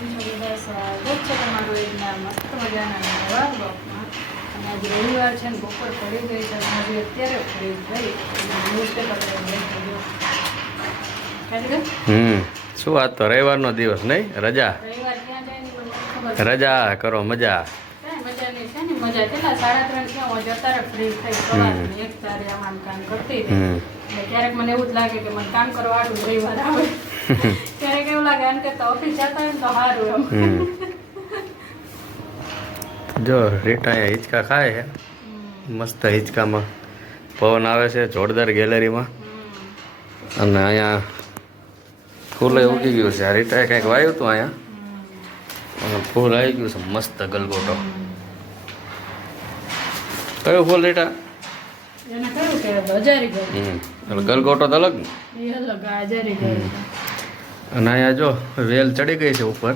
કેમ છો બધા? સ્વાગત છે તમારું એકના મસ્ત મજાના નવા બ્લોગમાં. અને આજે રવિવાર છે ને બપોર પડી ગઈ છે. આજે અત્યારે ફ્રી થઈ ન્યૂઝપેપર શું વાત તો રવિવારનો દિવસ નહીં? રજા રવિવાર ક્યાં જાય ને ખબર રજા કરો મજા. મજા નહીં છે ને મજા કેટલા 3:30 ક્યાં હોય અત્યારે ફ્રી થઈ સવારની 1 તારે આમાં કામ કરતી હતી. એટલે ક્યારેક મને એવું જ લાગે કે મને કામ કરવા આટલું રવિવાર આવે. ક્યારેક એવું લાગે આને કે ઓફિસ જતા હોય ને તો સારું એમ. જો રીટા અહીંયા હિંચકા ખાય છે મસ્ત હિંચકામાં પવન આવે છે જોરદાર ગેલેરીમાં. અને અહીંયા ફૂલે ઉગી ગયું છે. આ રીટાએ કંઈક વાવ્યું હતું અહીંયા અને ફૂલ આવી ગયું છે મસ્ત ગલગોટો. કયું ફૂલ રીટા? એને કહ્યું કે હજારી ગઈ. એટલે ગલગોટો તો અલગ ને? એ અલગ હજારી ગઈ. અને અહીંયા જો વેલ ચડી ગઈ છે ઉપર,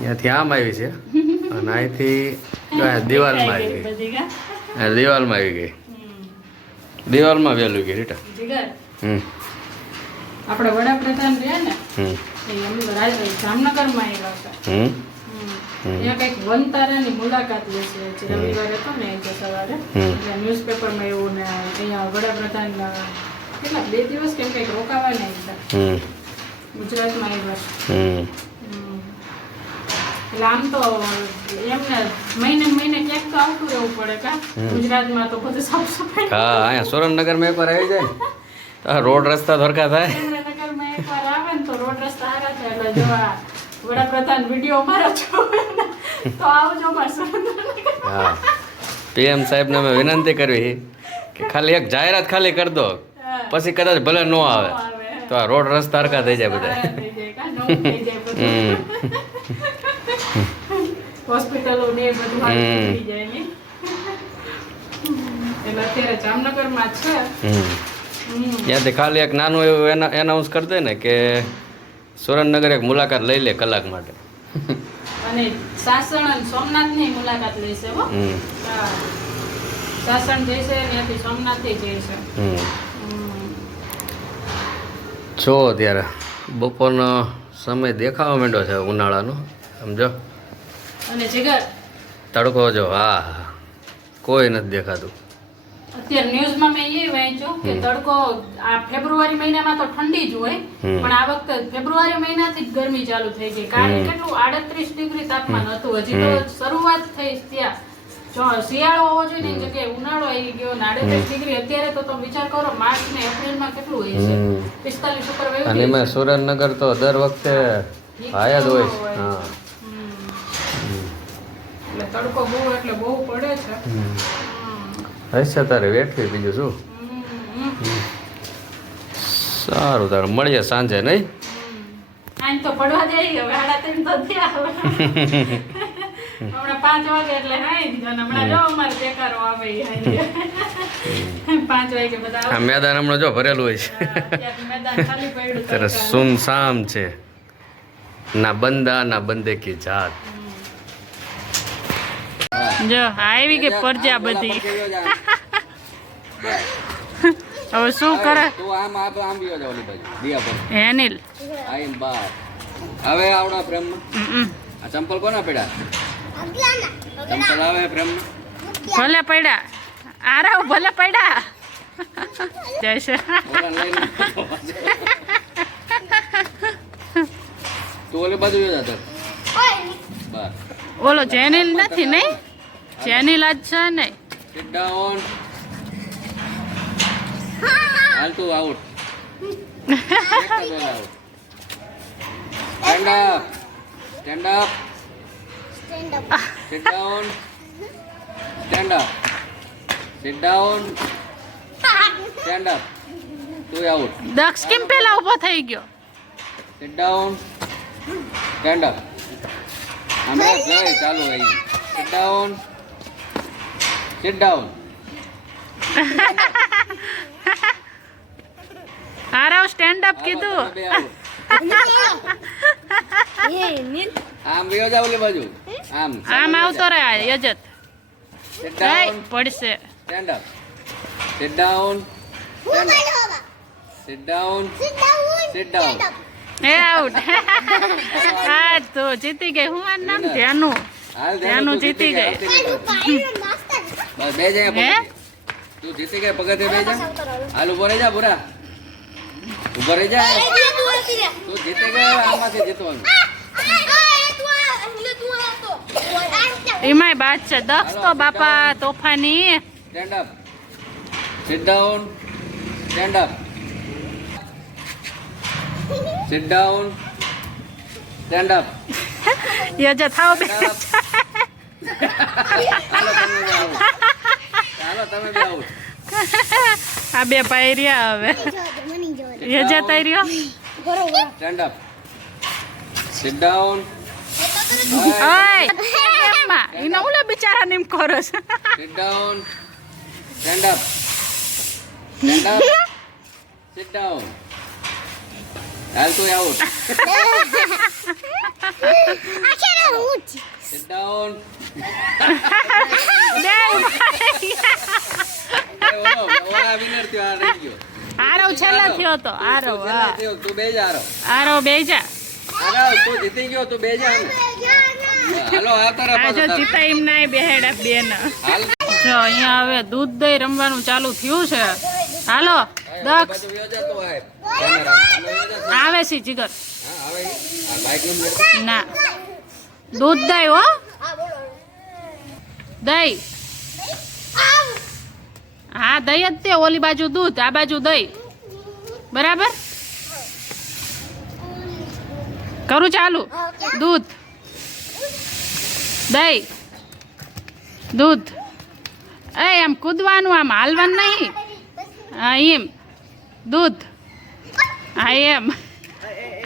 ત્યાંથી આમ આવી છે અને અહીંથી દિવાલમાં આવી ગઈ. દિવાલમાં આવી ગઈ. દિવાલમાં વેલ ઉગી રીટા. આપણે વડાપ્રધાન રહ્યા ને જામનગરમાં આવ્યા હતા. ત્યાં કંઈક વનતારાની મુલાકાત લેશે. રવિવારે હતો ને એ સવારે ન્યૂઝપેપરમાં એવું ને અહીંયા વડાપ્રધાન કેટલા 2 દિવસ કેમ કંઈક રોકાવાના હતા ગુજરાતમાં આવ્યા. એટલે આમ તો એમને મહિને ક્યાંક તો આવતું રહેવું પડે કા ગુજરાતમાં તો બધું સાફ સફાઈ. હા અહીંયા સુરેન્દ્રનગરમાં એકવાર આવી જાય ને રોડ રસ્તા ધરકા થાય. સુરેન્દ્રનગરમાં એકવાર આવે ને તો રોડ રસ્તા સારા થાય. એટલે જો આ વડાપ્રધાન વિડીયો મારો છો તો આવજો મારા સુરેન્દ્રનગર. હા પીએમ સાહેબને અમે વિનંતી કરવી કે ખાલી એક જાહેરાત ખાલી કરી દો, પછી કદાચ ભલે ન આવે તો આ રોડ રસ્તા હરકા થઈ જાય બધા. હોસ્પિટલો ને એ બધું થઈ જાય ને. એટલે અત્યારે જામનગરમાં છે. ત્યાંથી ખાલી એક નાનું એવું એનાઉન્સ કરી દે ને કે સુરેન્દ્રનગર એક મુલાકાત લઈ લે કલાક માટે. અને સાસણ અને સોમનાથની મુલાકાત લેશે હો. સાસણ જઈશે ત્યાંથી સોમનાથથી જઈશે. જો ત્યારે બપોરનો સમય દેખાવા માંડ્યો છે ઉનાળાનો સમજો. અને જીગર તડકો જો હા કોઈ નથી દેખાતું. અત્યારે ન્યૂઝમાં મેં એ વાંચ્યું કે તડકો આ ફેબ્રુઆરી મહિનામાં તો ઠંડી જ હોય પણ આ વખતે ફેબ્રુઆરી મહિનાથી જ ગરમી ચાલુ થઈ ગઈ. કારણ કેટલું 38 ડિગ્રી તાપમાન હતું. હજી તો શરૂઆત થઈ ત્યાં. જો શિયાળો હોવો જોઈએ ને જગ્યાએ ઉનાળો આવી ગયો ને 38 ડિગ્રી. અત્યારે તો વિચાર કરો માર્ચ ને એપ્રિલમાં કેટલું હોય છે 45 ઉપર વયું. અને એમાં સુરેન્દ્રનગર તો દર વખતે હાય જ હોય. હા એટલે તડકો બહુ એટલે બહુ પડે છે. હશે તારે વેઠવી બીજું શું. સારું તારે મળીએ સાંજે નહીં? આમ તો પડવા જાય હવે 3:30 તો થયા હવે. હમણાં 5 વાગે એટલે હાઈ દીધો ને હમણાં જો અમારે બેકારો આવે 5 વાગે બધા આ મેદાન હમણાં જો ભરેલું હોય છે. મેદાન ખાલી પડ્યું ત્યારે સુનસામ છે. ના બંદા ના બંદે કી જાત. જો આવી ગઈ પરજા બધી. હવે શું કરે અનિલ? હવે આવડા પ્રેમમાં આ ચંપલ કોના પડ્યા? ચંપલ આવે પ્રેમમાં ભલે પડ્યા આરાવ ભલે પડ્યા. જયશે તું ઓલી બાજુ જતો ઓલો જેનિલ નથી નહીં? જેનિલ આજ છે નહીં. Sit down. All two out. Stand up. Stand up. Sit down. Stand up. Sit down. Stand up. Two out. દક્ષ કેમ પેલા ઊભો થઈ ગયો? Sit down. Stand up. હમણાં જય ચાલુ હોય. Sit down. Sit down. Aarav stand up કીધું. આમ ગયો જાવ ઓલી બાજુ. આમ આવતો રહે યજત. Sit down. પડશે. Stand up. Sit down. Stand up. Sit down. Sit down. એ આઉટ હા તો જીતી ગઈ હું આ નામ ધ્યાનું ધ્યાનું જીતી ગઈ બસ બે જાય હે તું જીતી ગઈ પગથે બે જા હાલ ઉભો રહી જા પૂરા ઉભો રહી જા તું જીતી ગયો આમાંથી જીતવાનું એમાંય બાદ છે દક્ષ તો બાપા તોફાની stand up sit down stand up sit down stand up યજા થાવ બે ચાલો તમે બે આઉટ આ બે પાઈ રહ્યા હવે યજા તાઈ રહ્યો સ્ટેન્ડ અપ સિટ ડાઉન ઓય એમાં એનો ઓલા બિચારા નેમ કરો છે seat down stand up stand up sit down હાલ તું આઉટ સિટ ડાઉન ઓલા વિનર થયો આ રહી ગયો આરવ છેલ્લા થયો તો આરવ હા તું બે જા આરવ બેજા આરવ તું જીતી ગયો તું બે જા હાલો આ તરફ આ જો જીતા એમ નાય બેહેડા બેન હાલ જો અહીંયા હવે દૂધ દહીં રમવાનું ચાલુ થયું છે હાલો દક્ષ બાજુ વયો જા તો આય કેમેરા આવે છે જીગર હા આવે આ બાઈક નંબર ના દૂધ દહીં હો દહીં હા દહીં જ તે ઓલી બાજુ દૂધ આ બાજુ દહીં બરાબર કરું ચાલુ દૂધ દહીં દૂધ એ આમ કૂદવાનું આમ હાલવાનું નહીં હા એમ દૂધ હા એમ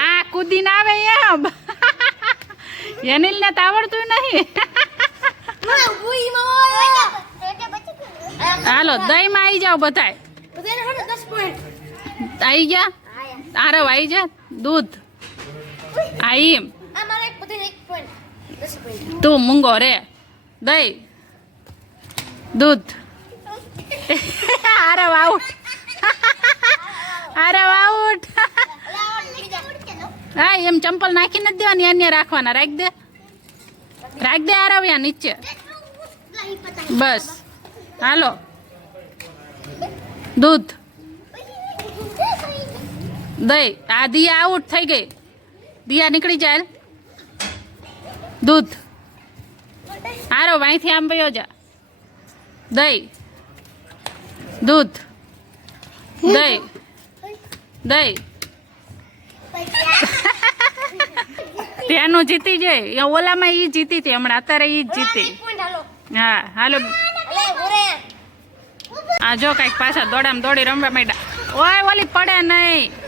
આ કૂદીને આવે એમ યનિલને તો આવડતું નહીં હાલો દહીંમાં આવી જાઓ બધાય આવી ગયા આરવ આવી જા દૂધ આ એમ તું મૂંગો રે દહીં દૂધ આરવ આઉટ આરવ આઉટ હા એમ ચંપલ નાખી નથી દેવાની અન્ય રાખવાના રાખ દે આરવ યા નીચે બસ હાલો દૂધ દહીં આ દિયા આઉટ થઈ ગઈ દિયા નીકળી જાય દૂધ હારો વાંયથી આમ પયો જા દહીં દૂધ દહીં દહીં ત્યાંનું જીતી જાય ઓલામાં ઈ જીતી હતી હમણાં અત્યારે ઈ જ જીતી હા હાલો આ જો કઈક પાછા દોડામ દોડી રમવા માંડ્યા ઓય ઓલી પડે નહીં